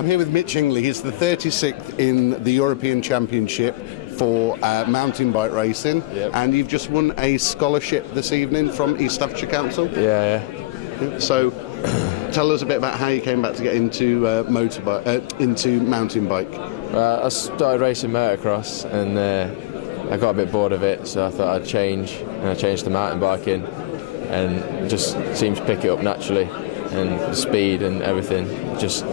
I'm here with Mitch Ingley. He's the 36th in the European Championship for mountain bike racing, and you've just won a scholarship this evening from East Staffordshire Council. Yeah. So, tell us a bit about how you came back to get into into mountain bike. I started racing motocross, and I got a bit bored of it, so I thought I'd change, and I changed to mountain biking, and it just seemed to pick it up naturally, and the speed and everything, just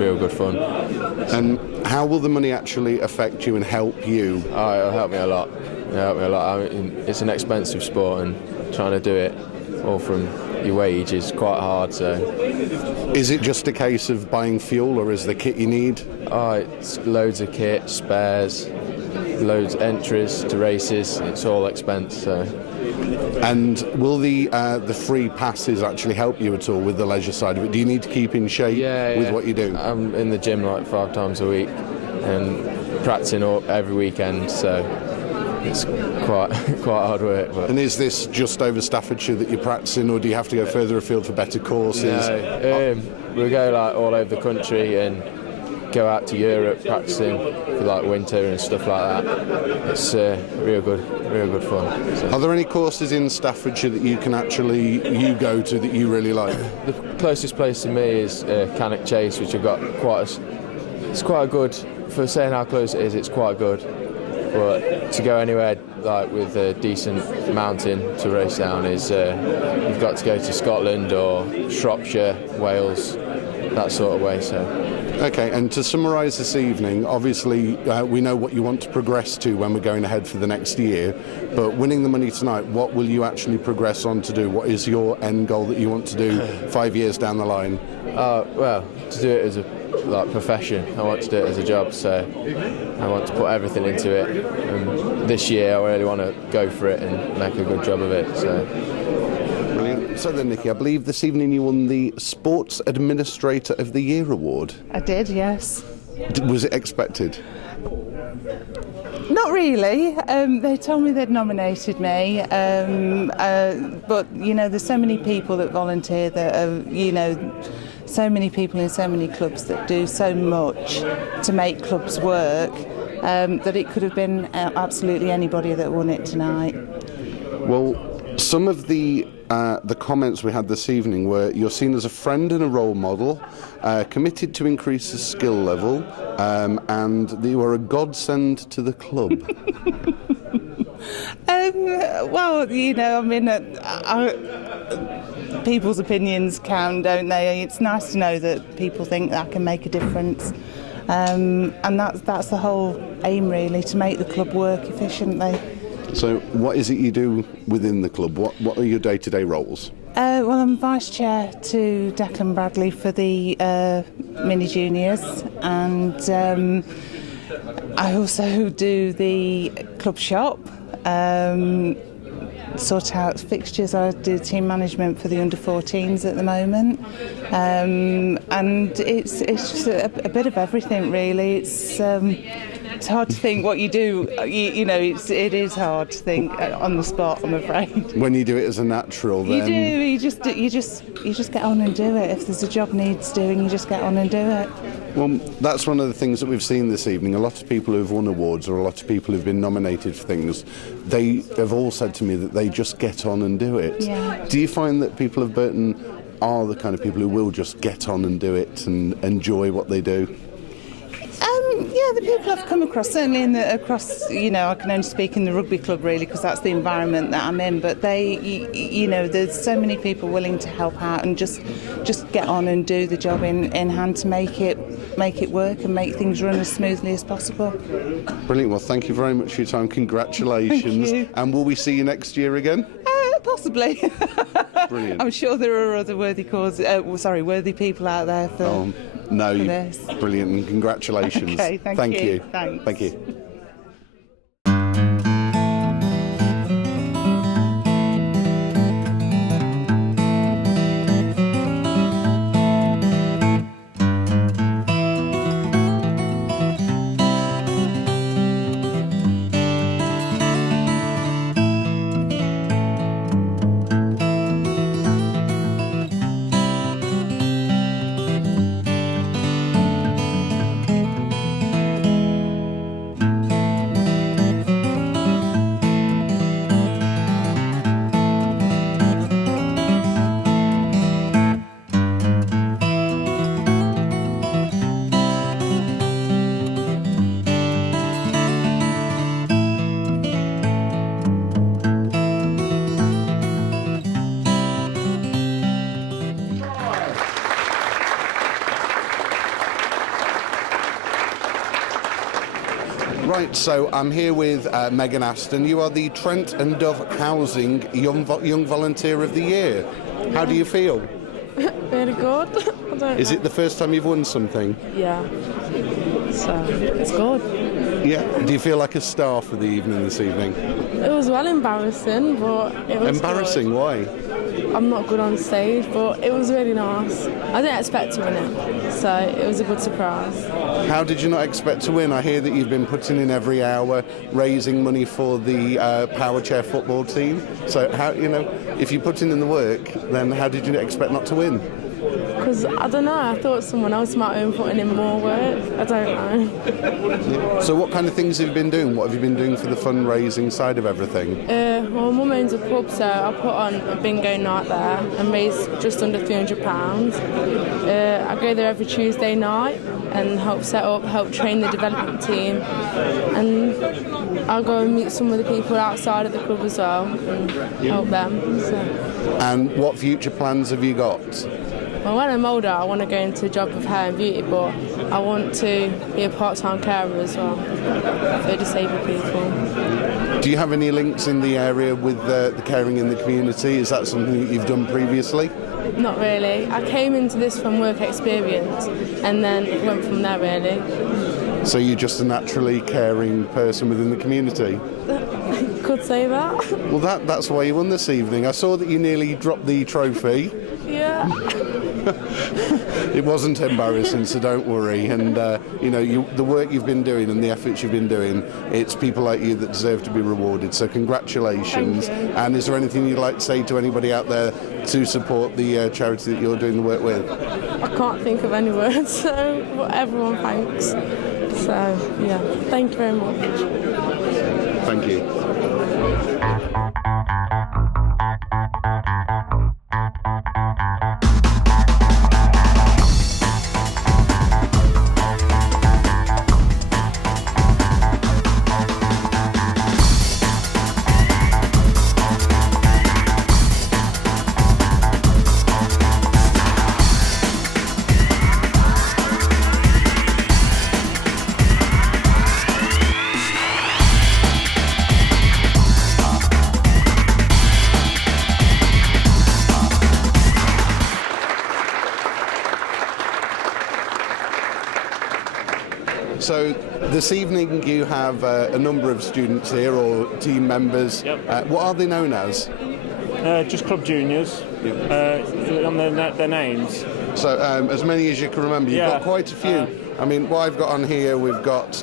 real good fun. And how will the money actually affect you and help you? Oh, it'll help me a lot. I mean, it's an expensive sport, and trying to do it all from your wage is quite hard. So, is it just a case of buying fuel, or is the kit you need? Oh, it's loads of kit, spares, loads of entries to races. It's all expense. So. And will the free passes actually help you at all with the leisure side of it? Do you need to keep in shape with what you do? I'm in the gym like 5 times a week and practicing every weekend, so it's quite hard work. But. And is this just over Staffordshire that you're practicing, or do you have to go further afield for better courses? No, we go like all over the country and go out to Europe practicing for like winter and stuff like that. It's real good fun. So. Are there any courses in Staffordshire that you can actually go to that you really like? The closest place to me is Cannock Chase, which I've got it's quite a good, for saying how close it is, it's quite good. But to go anywhere like with a decent mountain to race down is you've got to go to Scotland or Shropshire, Wales, that sort of way. So. Okay, and to summarise this evening, obviously we know what you want to progress to when we're going ahead for the next year, but winning the money tonight, what will you actually progress on to do? What is your end goal that you want to do 5 years down the line? Well, to do it as a profession. I want to do it as a job, so I want to put everything into it. And this year I really want to go for it and make a good job of it. So. Brilliant. So then, Nikki, I believe this evening you won the Sports Administrator of the Year award. I did, yes. Was it expected? Not really. They told me they'd nominated me, but there's so many people that volunteer that are, so many people in so many clubs that do so much to make clubs work, that it could have been absolutely anybody that won it tonight. Well, some of the comments we had this evening were you're seen as a friend and a role model, committed to increase the skill level, and you are a godsend to the club. People's opinions count, don't they? It's nice to know that people think that I can make a difference, and that's the whole aim, really, to make the club work efficiently. So what is it you do within the club? What are your day-to-day roles? Well, I'm vice chair to Declan Bradley for the mini juniors, and I also do the club shop, sort out fixtures. I do team management for the under-14s at the moment, and it's just a bit of everything, really. It's hard to think what you do. It is hard to think on the spot, I'm afraid. When you do it as a natural, then you just get on and do it. If there's a job needs doing, you just get on and do it. Well, that's one of the things that we've seen this evening. A lot of people who've won awards, or a lot of people who've been nominated for things, they have all said to me that they just get on and do it. Yeah. Do you find that people of Burton are the kind of people who will just get on and do it and enjoy what they do? The people I've come across, certainly I can only speak in the rugby club, really, because that's the environment that I'm in, but there's so many people willing to help out and just get on and do the job in hand to make it work and make things run as smoothly as possible. Brilliant. Well, thank you very much for your time. Congratulations. Thank you. And will we see you next year again? Possibly. Brilliant. I'm sure there are other worthy people out there for this. Brilliant, and congratulations. Okay, thank you. Thanks. Thank you. Right, so I'm here with Megan Aston. You are the Trent and Dove Housing Young Volunteer of the Year. How do you feel? Really good. I don't Is know. it the first time you've won something? Yeah. So it's good. Yeah. Do you feel like a star for the evening this evening? It was well embarrassing, but it was Embarrassing? Why? good. I'm not good on stage, but it was really nice. I didn't expect to win it, so it was a good surprise. How did you not expect to win? I hear that you've been putting in every hour, raising money for the Power Chair football team. So how, if you put in the work, then how did you expect not to win? Because, I don't know, I thought someone else might have been putting in more work. I don't know. So what kind of things have you been doing? What have you been doing for the fundraising side of everything? Well, Mum owns a pub, so I put on a bingo night there and raised just under £300. I go there every Tuesday night and help set up, help train the development team, and I'll go and meet some of the people outside of the club as well and help them. So. And what future plans have you got? Well, when I'm older, I want to go into a job of hair and beauty, but I want to be a part-time carer as well for disabled people. Do you have any links in the area with the caring in the community? Is that something that you've done previously? Not really. I came into this from work experience and then it went from there, really. So you're just a naturally caring person within the community? Could say that. Well, that's why you won this evening. I saw that you nearly dropped the trophy. Yeah. It wasn't embarrassing, so don't worry. And the work you've been doing and the efforts you've been doing, it's people like you that deserve to be rewarded. So congratulations. Thank you. And is there anything you'd like to say to anybody out there to support the charity that you're doing the work with? I can't think of any words, so everyone thanks. So, yeah, thank you very much. Thank you. So this evening you have a number of students here or team members. Yep. What are they known as? Just club juniors. On their names. So as many as you can remember. You've got quite a few. I mean, what I've got on here, we've got.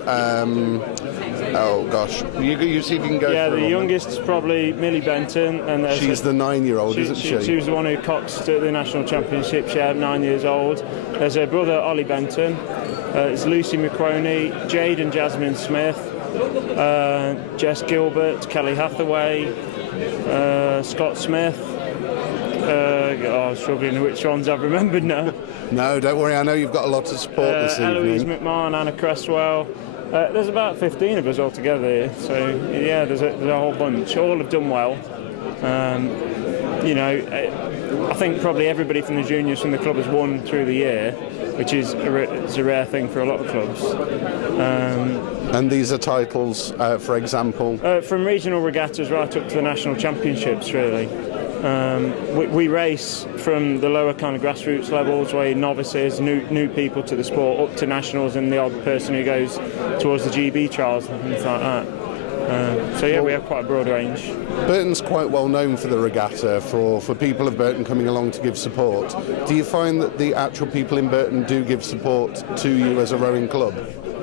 Oh gosh, you see if you can go. Yeah, through the them. youngest is probably Millie Benton, and She's the 9-year-old, isn't she? She was the one who coxed at the national championship. She had 9 years old. There's her brother Ollie Benton. It's Lucy McCroney, Jade and Jasmine Smith, Jess Gilbert, Kelly Hathaway, Scott Smith. I'm struggling which ones I've remembered now. No, don't worry. I know you've got a lot of support this Eloise evening. McMahon, Anna Cresswell. There's about 15 of us all together here, so yeah, there's a whole bunch. All have done well. I think probably everybody from the juniors from the club has won through the year, which is a rare thing for a lot of clubs. And these are titles, for example? From regional regattas right up to the national championships, really. We race from the lower kind of grassroots levels, where novices, new people to the sport, up to nationals and the odd person who goes towards the GB trials and things like that. We have quite a broad range. Burton's quite well known for the regatta, for people of Burton coming along to give support. Do you find that the actual people in Burton do give support to you as a rowing club?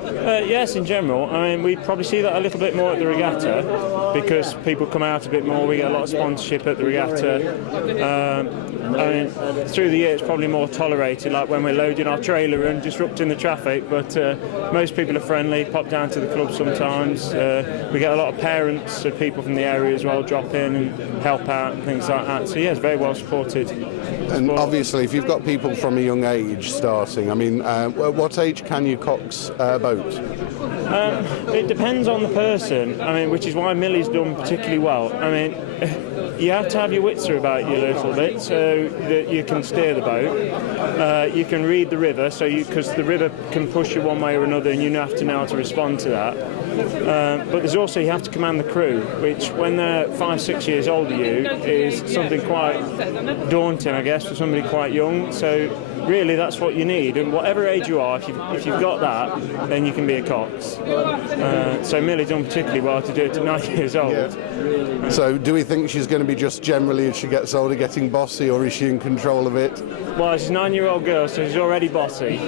Yes, in general. I mean, we probably see that a little bit more at the regatta because people come out a bit more. We get a lot of sponsorship at the regatta. Through the year it's probably more tolerated, like when we're loading our trailer and disrupting the traffic, but most people are friendly, pop down to the club sometimes. We get a lot of parents of people from the area as well drop in and help out and things like that. So yeah, it's very well supported. And sport. obviously, if you've got people from a young age starting, I mean, what age can you cox boat? It depends on the person. I mean, which is why Millie's done particularly well. I mean, you have to have your wits about you a little bit so that you can steer the boat. You can read the river, because the river can push you one way or another, and you have to know how to respond to that. But there's also, you have to command the crew, which when they're 5-6 years older than you is something quite daunting, I guess, for somebody quite young. So really, that's what you need. And whatever age you are, if you've got that, then you can be a cox. So Millie's done particularly well to do it at 9 years old. Yeah. So do we think she's going to be just generally, as she gets older, getting bossy, or is she in control of it? Well, she's a 9-year-old girl, so she's already bossy.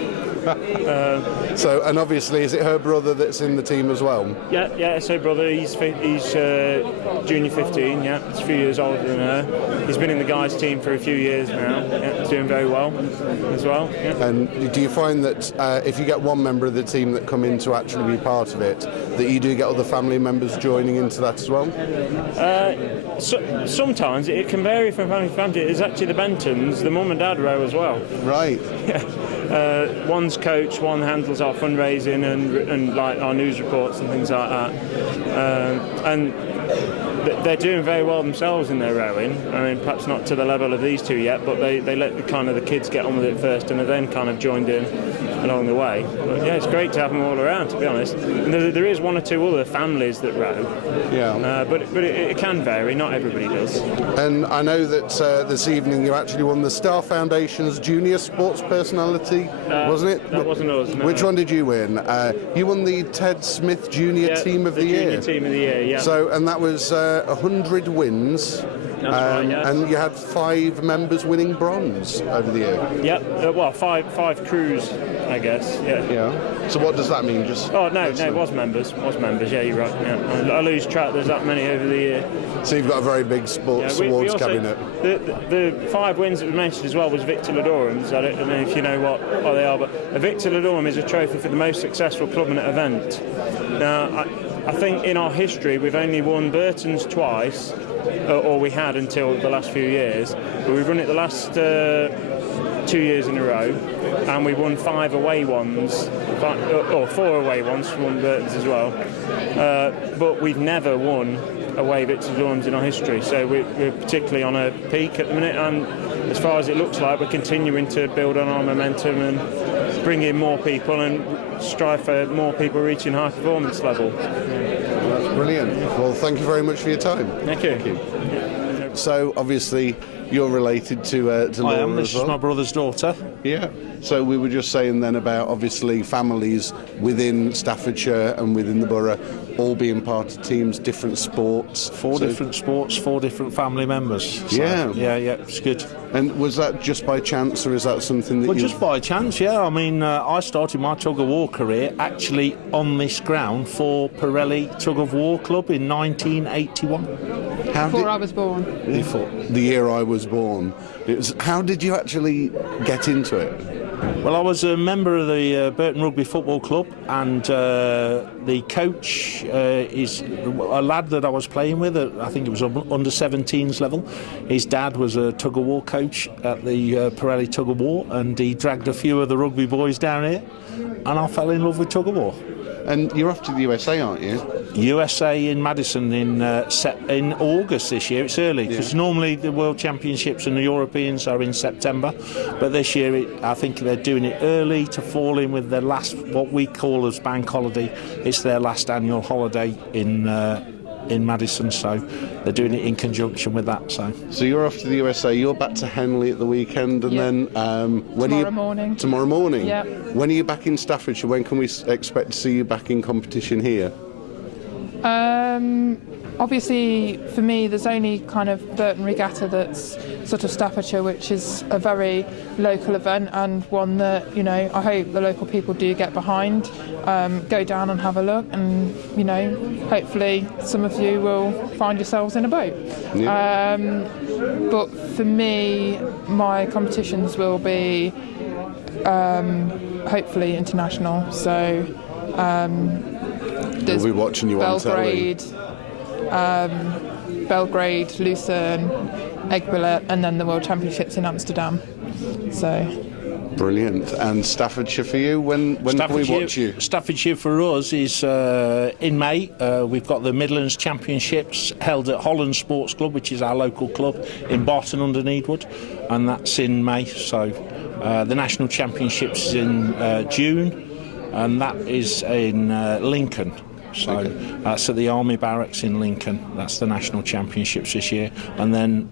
So, and obviously, is it her brother that's in the team as well? Yeah, it's her brother. He's junior 15. Yeah, he's a few years older than her. He's been in the guys' team for a few years now. Yeah, he's doing very well as well. Yeah. And do you find that if you get one member of the team that come in to actually be part of it, that you do get other family members joining into that as well? Sometimes it can vary from family to family. It's actually the Bentons, the mum and dad row as well. Right. Yeah. One's coach, one handles our fundraising and like our news reports and things like that. And they're doing very well themselves in their rowing. I mean, perhaps not to the level of these two yet, but they let the kids get on with it first, and have then kind of joined in along the way. But yeah, it's great to have them all around, to be honest. And there is one or two other families that row. Yeah. But it can vary. Not everybody does. And I know that this evening you actually won the Star Foundation's Junior Sports Personality, wasn't it? That wasn't us. No. Which one did you win? You won the Ted Smith Junior Team of the Year. Junior Team of the Year. Yeah. So, and that was 100 wins. That's right, yes. And you had 5 members winning bronze over the year. Yep. Well, five crews, I guess. Yeah. Yeah. So what does that mean? Just it was members. Yeah, you're right. Yeah. I lose track. There's that many over the year. So you've got a very big sports awards cabinet. The 5 wins that were mentioned as well was Victor Ladorum's. I don't know if you know what they are, but a Victor Ladorum is a trophy for the most successful club in an event. Now, I think in our history we've only won Burton's twice, or we had until the last few years. But we've run it the last 2 years in a row, and we won 5 away ones, or 4 away ones from Burton's as well. But we've never won away Victor Ladorum's in our history, so we're particularly on a peak at the minute, and as far as it looks like, we're continuing to build on our momentum and bring in more people and strive for more people reaching high performance level. That's brilliant. Well, thank you very much for your time. Thank you. Thank you. So obviously you're related to Laura. I am. This as well. is my brother's daughter. Yeah. So we were just saying then about obviously families within Staffordshire and within the borough all being part of teams, different sports. 4 different sports, 4 different family members. So, yeah, it's good. And was that just by chance, or is that something that just by chance, yeah. I mean, I started my tug of war career actually on this ground for Pirelli Tug of War Club in 1981. Before I was born. Before the year I was born. How did you actually get into it? Well, I was a member of the Burton Rugby Football Club, and the coach is a lad that I was playing with. I think it was under 17s level. His dad was a tug of war coach at the Pirelli Tug of War, and he dragged a few of the rugby boys down here, and I fell in love with tug of war. And you're off to the USA, aren't you? USA in Madison in August this year. It's early because normally the World Championships and the Europeans are in September, but this year I think they're doing it early to fall in with their last, what we call as bank holiday. It's their last annual holiday in Madison, so they're doing it in conjunction with that. So you're off to the USA. You're back to Henley at the weekend, and then when tomorrow morning. Tomorrow morning. Yeah. When are you back in Staffordshire? When can we expect to see you back in competition here? Obviously, for me, there's only kind of Burton Regatta that's sort of Staffordshire, which is a very local event and one that, I hope the local people do get behind, go down and have a look, and, hopefully some of you will find yourselves in a boat. Yeah. But for me, my competitions will be hopefully international, so we'll be watching you Belgrade, on telly. Belgrade, Lucerne, Eggbillett, and then the World Championships in Amsterdam. So. Brilliant. And Staffordshire for you? When can we watch you? Staffordshire for us is in May. We've got the Midlands Championships held at Holland Sports Club, which is our local club in Barton under Needwood, and that's in May. So the National Championships is in June, and that is in Lincoln. So that's at the Army Barracks in Lincoln. That's the National Championships this year. And then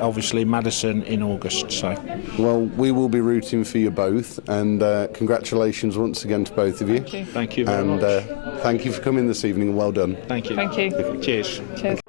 obviously Madison in August. So, well, we will be rooting for you both, and congratulations once again to both of you. Thank you. Thank you very much. And thank you for coming this evening, and well done. Thank you. Thank you. Cheers. Cheers.